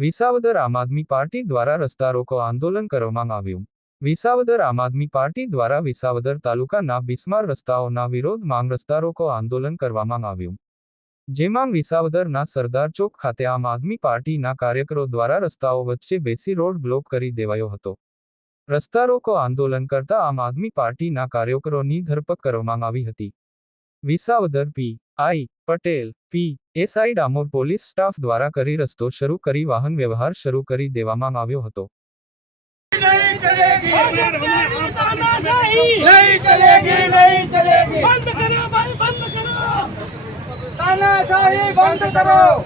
વિસાવદર આમ આદમી પાર્ટી દ્વારા રસ્તા રોકો આંદોલન કરવામાં આવ્યું. વિસાવદર આમ આદમી પાર્ટી દ્વારા વિસાવદર તાલુકાના બિસ્માર રસ્તાઓના વિરોધ માંગ રસ્તા રોકો આંદોલન કરવામાં આવ્યું. જેમાં વિસાવદરના સરદાર ચોક ખાતે આમ આદમી પાર્ટીના કાર્યકરો દ્વારા રસ્તાઓ વચ્ચે બેસી રોડ બ્લોક કરી દેવાયો હતો. રસ્તા રોકો આંદોલન કરતા આમ આદમી પાર્ટીના કાર્યકરોની ધરપકડ કરવામાં આવી હતી. Visavadar P. I. Patel P. SI Damor police staff દ્વારા કરી રસ્તો શરૂ કરી વાહન વ્યવહાર શરૂ કરી દેવામાં આવ્યો હતો. બંધ કરો.